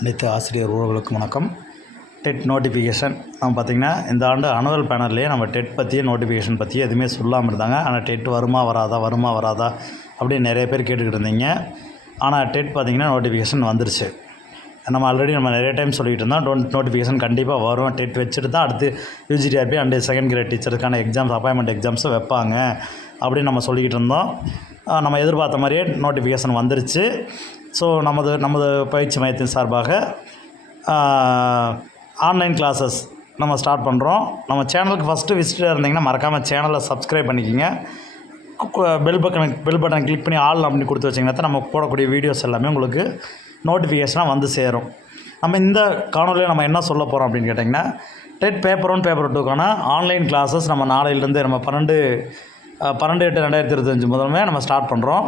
அனைத்து ஆசிரியர் உறவுகளுக்கும் வணக்கம். டெட் நோட்டிஃபிகேஷன் நம்ம பார்த்திங்கன்னா இந்த ஆண்டு அனுவல் பேனர்லேயே நம்ம டெட் பற்றிய நோட்டிஃபிகேஷன் பற்றி எதுவுமே சொல்லாமல் இருந்தாங்க. ஆனால் டெட் வருமா வராதா அப்படின்னு நிறைய பேர் கேட்டுக்கிட்டு இருந்தீங்க. ஆனால் டெட் பார்த்திங்கன்னா நோட்டிஃபிகேஷன் வந்துருச்சு. நம்ம ஆல்ரெடி நிறைய டைம் சொல்லிகிட்டு இருந்தோம், நோட்டிஃபிகேஷன் கண்டிப்பாக வரும். டெட் வச்சுட்டு தான் அடுத்து யூஜிடிஆர்பி அண்டு செகண்ட் கிரேட் டீச்சருக்கான எக்ஸாம்ஸ் அப்பாயின்மெண்ட் எக்ஸாம்ஸும் வைப்பாங்க அப்படின்னு நம்ம சொல்லிக்கிட்டு இருந்தோம். நம்ம எதிர்பார்த்த மாதிரியே நோட்டிஃபிகேஷன் வந்துருச்சு. ஸோ நமது பயிற்சி மையத்தின் சார்பாக ஆன்லைன் கிளாஸஸ் நம்ம ஸ்டார்ட் பண்ணுறோம். நம்ம சேனலுக்கு ஃபஸ்ட்டு விசிட்டர் இருந்தீங்கன்னா மறக்காமல் சேனலை சப்ஸ்கிரைப் பண்ணிக்கோங்க. பெல் பட்டனை கிளிக் பண்ணி ஆல் அப்படின்னு கொடுத்து வச்சிங்கன்னா தான் நம்ம போடக்கூடிய வீடியோஸ் எல்லாமே உங்களுக்கு நோட்டிஃபிகேஷனாக வந்து சேரும். நம்ம இந்த காணொலியில் நம்ம என்ன சொல்ல போகிறோம் அப்படின்னு கேட்டிங்கன்னா, டெட் பேப்பர் 1 பேப்பர் 2க்கான ஆன்லைன் கிளாஸஸ் நம்ம நாளையிலேருந்து நம்ம 12/8/2025 முதலுமே நம்ம ஸ்டார்ட் பண்ணுறோம்.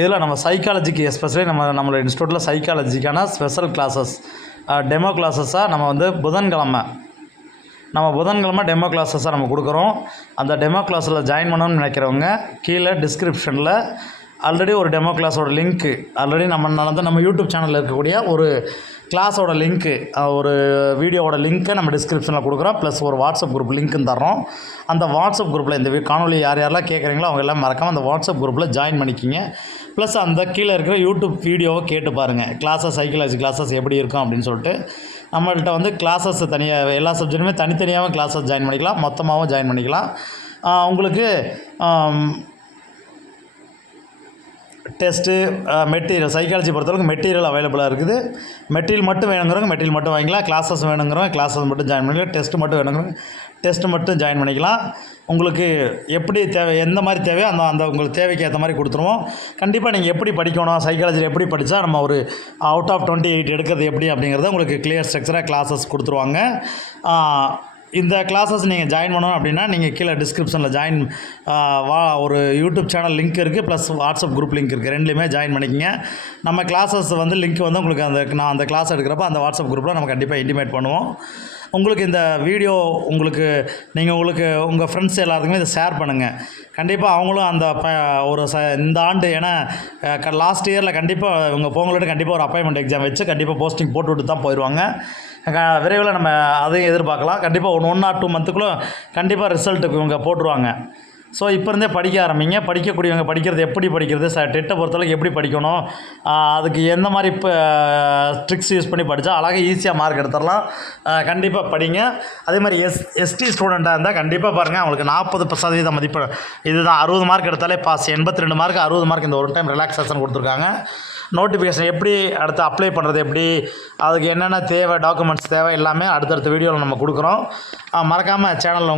இதில் நம்ம சைக்காலஜிக்கு எஸ்பெஷலி நம்மளோட இன்ஸ்டியூட்டில் சைக்காலஜிக்கான ஸ்பெஷல் கிளாஸஸ் டெமோ கிளாஸஸாக நம்ம புதன்கிழமை டெமோ கிளாஸஸாக நம்ம கொடுக்குறோம். அந்த டெமோ கிளாஸில் ஜாயின் பண்ணணும்னு நினைக்கிறவங்க கீழே டிஸ்கிரிப்ஷனில் ஆல்ரெடி ஒரு டெமோ கிளாஸோட லிங்க்கு ஆல்ரெடி நம்ம யூடியூப் சேனலில் இருக்கக்கூடிய ஒரு கிளாஸோட லிங்க்கு ஒரு வீடியோவோட லிங்க்கை நம்ம டிஸ்கிரிப்ஷனில் கொடுக்குறோம். ப்ளஸ் ஒரு வாட்ஸ்அப் குரூப் லிங்க்குன்னு தர்றோம். அந்த வாட்ஸ்அப் குரூப்பில் இந்த காணொலி யாரெல்லாம் கேட்குறீங்களோ அவங்க எல்லாம் மறக்காமல் அந்த வாட்ஸ்அப் குரூப்பில் ஜாயின் பண்ணிக்கிங்க. ப்ளஸ் அந்த கீழே இருக்கிற யூடியூப் வீடியோவை கேட்டு பாருங்கள், கிளாஸஸ் சைக்காலஜி கிளாஸஸ் எப்படி இருக்கும் அப்படின்னு சொல்லிட்டு. நம்மள்கிட்ட கிளாஸஸ் தனியாக எல்லா சப்ஜெக்ட்டுமே தனித்தனியாகவும் கிளாஸஸ் ஜாயின் பண்ணிக்கலாம், மொத்தமாகவும் ஜாயின் பண்ணிக்கலாம். உங்களுக்கு டெஸ்ட்டு மெட்டீரியல் சைக்காலஜி பொறுத்தளவுக்கு மெட்டீரியல் அவைலபிளாக இருக்குது. மெட்டீரியல் மட்டும் வேணுங்கிறவங்க மெட்டீரியல் மட்டும் வாங்கிக்கலாம். கிளாஸஸ் வேணுங்கிறவங்க கிளாஸஸ் மட்டும் ஜாயின் பண்ணிக்கலாம். டெஸ்ட்டு மட்டும் வேணுங்கிறவங்க டெஸ்ட்டு மட்டும் ஜாயின் பண்ணிக்கலாம். உங்களுக்கு எப்படி தேவை, எந்த மாதிரி தேவையோ அந்த உங்களுக்கு தேவைக்கு ஏற்ற மாதிரி கொடுத்துருவோம். கண்டிப்பாக நீங்கள் எப்படி படிக்கணும், சைக்காலஜியில் எப்படி படித்தா நம்ம ஒரு அவுட் ஆஃப் 28 எடுக்கிறது எப்படி அப்படிங்கிறத உங்களுக்கு கிளியர் ஸ்ட்ரக்சராக கிளாஸஸ் கொடுத்துருவாங்க. இந்த கிளாஸஸ் நீங்கள் ஜாயின் பண்ணணும் அப்படின்னா நீங்கள் கீழே டிஸ்கிரிப்ஷனில் ஒரு யூடியூப் சேனல் லிங்க் இருக்குது, ப்ளஸ் வாட்ஸ்அப் குரூப் லிங்க் இருக்குது. ரெண்டுலேயுமே ஜாயின் பண்ணிக்கங்க. நம்ம கிளாஸஸ் லிங்க் உங்களுக்கு நான் அந்த கிளாஸ் எடுக்கிறப்ப அந்த வாட்ஸ்அப் குரூப்பில் நம்ம கண்டிப்பாக இன்டிமேட் பண்ணுவோம். உங்களுக்கு இந்த வீடியோ உங்களுக்கு உங்கள் ஃப்ரெண்ட்ஸ் எல்லாத்துக்குமே இதை ஷேர் பண்ணுங்கள். கண்டிப்பாக அவங்களும் இந்த ஆண்டு, ஏன்னா லாஸ்ட் இயரில் கண்டிப்பாக இவங்க போங்களோட கண்டிப்பாக ஒரு அப்பாயின்மெண்ட் எக்ஸாம் வச்சு கண்டிப்பாக போஸ்டிங் போட்டுவிட்டு தான் போயிடுவாங்க. விரைவில் நம்ம அதையும் எதிர்பார்க்கலாம். கண்டிப்பாக 1 or 2 மந்த்துக்குள்ளே கண்டிப்பாக ரிசல்ட்டுக்கு இவங்க போட்டுருவாங்க. ஸோ இப்போ இருந்தே படிக்க ஆரம்பிங்க. படிக்கக்கூடியவங்க படிக்கிறது எப்படி படிக்கிறது, டெட்டை பொறுத்தளவுக்கு எப்படி படிக்கணும், அதுக்கு எந்த மாதிரி இப்போ ட்ரிக்ஸ் யூஸ் பண்ணி படித்தா அழகாக ஈஸியாக மார்க் எடுத்துடலாம். கண்டிப்பாக படிங்க. அதே மாதிரி எஸ்டி ஸ்டூடெண்ட்டாக இருந்தால் கண்டிப்பாக பாருங்கள், அவங்களுக்கு 40% மதிப்பு இதுதான். 60 மார்க் எடுத்தாலே பாஸ். 82 மார்க் 60 மார்க் இந்த ஒரு டைம் ரிலாக்ஸேஷன் கொடுத்துருக்காங்க. நோட்டிஃபிகேஷன் எப்படி அடுத்து அப்ளை பண்ணுறது, எப்படி அதுக்கு என்னென்ன தேவை, டாக்குமெண்ட்ஸ் தேவை எல்லாமே அடுத்தடுத்த வீடியோவில் நம்ம கொடுக்குறோம். மறக்காமல் சேனலில்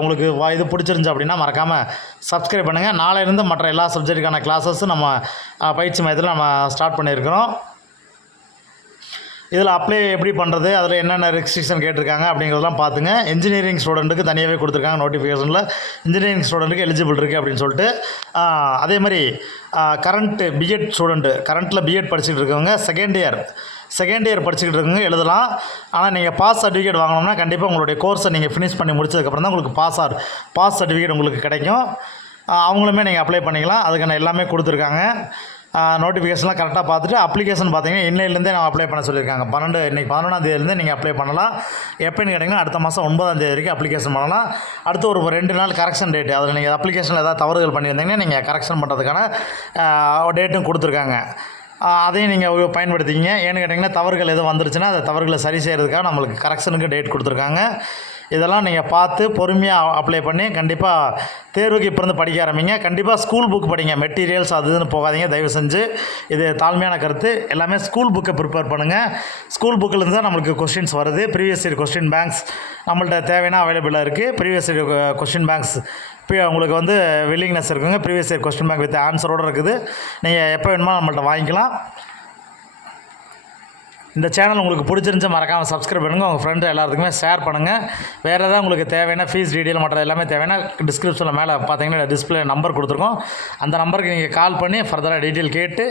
உங்களுக்கு இது பிடிச்சிருந்துச்சி அப்படின்னா மறக்காமல் சப்ஸ்கிரைப் பண்ணுங்கள். நாளையிலேருந்து மற்ற எல்லா சப்ஜெக்ட்டுக்கான கிளாஸஸும் நம்ம பயிற்சி மையத்தில் நம்ம ஸ்டார்ட் பண்ணியிருக்கிறோம். இதில் அப்ளை எப்படி பண்ணுறது, அதில் என்னென்ன ரெஸ்ட்ரிக்ஷன் கேட்டிருக்காங்க அப்படிங்கிறதெல்லாம் பார்த்துங்க. இன்ஜினியரிங் ஸ்டூடெண்ட்டுக்கு தனியாகவே கொடுத்துருக்காங்க நோட்டிஃபிகேஷனில். இன்ஜினியரிங் ஸ்டூடெண்ட்டுக்கு எலிஜிபிள் இருக்குது அப்படின்னு சொல்லிட்டு. அதே மாதிரி பிஎட் ஸ்டூடெண்ட்டு கரண்ட்டில் பிஎட் படிச்சுட்டு இருக்கவங்க செகண்ட் இயர் படிச்சுக்கிட்டு இருக்கவங்க எழுதலாம். ஆனால் நீங்கள் பாஸ் சர்டிஃபிகேட் வாங்கணும்னா கண்டிப்பாக உங்களுடைய கோர்ஸை நீங்கள் ஃபினிஷ் பண்ணி முடிச்சதுக்கப்புறம் தான் உங்களுக்கு பாஸ் சர்டிஃபிகேட் உங்களுக்கு கிடைக்கும். அவங்களுமே நீங்கள் அப்ளை பண்ணிக்கலாம். அதுக்கான எல்லாமே கொடுத்துருக்காங்க. நோட்டிஃபிகேஷன்லாம் கரெக்டாக பார்த்துட்டு அப்ளிகேஷன் பார்த்தீங்கன்னா இன்னையிலேருந்தே நான் அப்ளை பண்ண சொல்லியிருக்காங்க. இன்றைக்கி 11ஆம் தேதியிலேருந்து நீங்கள் அப்ளை பண்ணலாம். எப்போன்னு கேட்டிங்கன்னா அடுத்த மாதம் 9ஆம் தேதி வரைக்கும் அப்ளிகேஷன் பண்ணலாம். அடுத்து ஒரு 2 நாள் கரெக்ஷன் டேட்டு, அதில் நீங்கள் அப்ளிகேஷனில் ஏதாவது தவறுகள் பண்ணியிருந்தீங்கன்னா நீங்கள் கரெக்ஷன் பண்ணுறதுக்கான டேட்டும் கொடுத்துருக்காங்க. அதையும் நீங்கள் பயன்படுத்திக்கிங்க. ஏன்னு கேட்டிங்கன்னா தவறுகள் எதுவும் வந்துருச்சுன்னா அந்த தவறுகளை சரி செய்கிறதுக்காக நம்மளுக்கு கரெக்ஷனுக்கு டேட் கொடுத்துருக்காங்க. இதெல்லாம் நீங்கள் பார்த்து பொறுமையாக அப்ளை பண்ணி கண்டிப்பாக தேர்வுக்கு இப்போ இருந்து படிக்க ஆரம்பிங்க. கண்டிப்பாக ஸ்கூல் புக் படிங்க. மெட்டீரியல்ஸ் அதுன்னு போகாதீங்க தயவு செஞ்சு. இது தாழ்மையான கருத்து. எல்லாமே ஸ்கூல் புக்கை ப்ரிப்பேர் பண்ணுங்கள். ஸ்கூல் புக்கிலேருந்து தான் நம்மளுக்கு கொஸ்டின்ஸ் வருது. ப்ரீவியஸ் இயர் கொஸ்டின் பேங்க்ஸ் நம்மள்ட்ட தேவையான அவைலபிளாக இருக்குது. ப்ரீவியஸ் இயர் கொஸ்டின் பேங்க்ஸ் உங்களுக்கு வில்லிங்னஸ் இருக்குங்க. Previous year question bank with ஆன்சரோடு இருக்குது. நீங்கள் எப்போ வேணுமோ நம்மள்ட்ட வாங்கிக்கலாம். இந்த சேனல் உங்களுக்கு பிடிச்சிருந்துச்சி மறக்காமல் சப்ஸ்கிரைப் பண்ணுங்கள். உங்கள் ஃப்ரெண்டு எல்லாத்துக்குமே ஷேர் பண்ணுங்கள். வேறு ஏதாவது உங்களுக்கு தேவையான ஃபீஸ் டீட்டெயில் மற்ற எல்லாமே தேவைன்னா டிஸ்கிரிப்ஷனில் மேலே பார்த்தீங்கன்னா டிஸ்பிளே நம்பர் கொடுத்துருக்கோம். அந்த நம்பருக்கு நீங்கள் கால் பண்ணி ஃபர்தராக டீட்டெயில் கேட்டு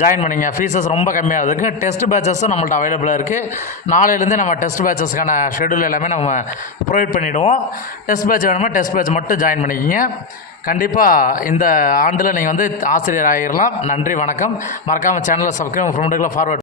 ஜாயின் பண்ணிங்க. ஃபீஸஸ் ரொம்ப கம்மியாக இருக்குது. டெஸ்ட் பேட்சஸும் நம்மள்ட்ட அவைலபிளாக இருக்குது. நாளையிலேருந்து நம்ம டெஸ்ட் பேட்சஸ்க்கான ஷெடியூல் எல்லாமே நம்ம ப்ரொவைட் பண்ணிவிடுவோம். டெஸ்ட் பேட்ச் வேணுமா டெஸ்ட் பேட்ச் மட்டும் ஜாயின் பண்ணிக்கிங்க. கண்டிப்பாக இந்த ஆண்டில் நீங்கள் ஆசிரியர் ஆகிடலாம். நன்றி, வணக்கம். மறக்காமல் சேனலை சப்ஸ்கிரைப், உங்கள் ஃப்ரெண்டுகளை ஃபார்வர்ட்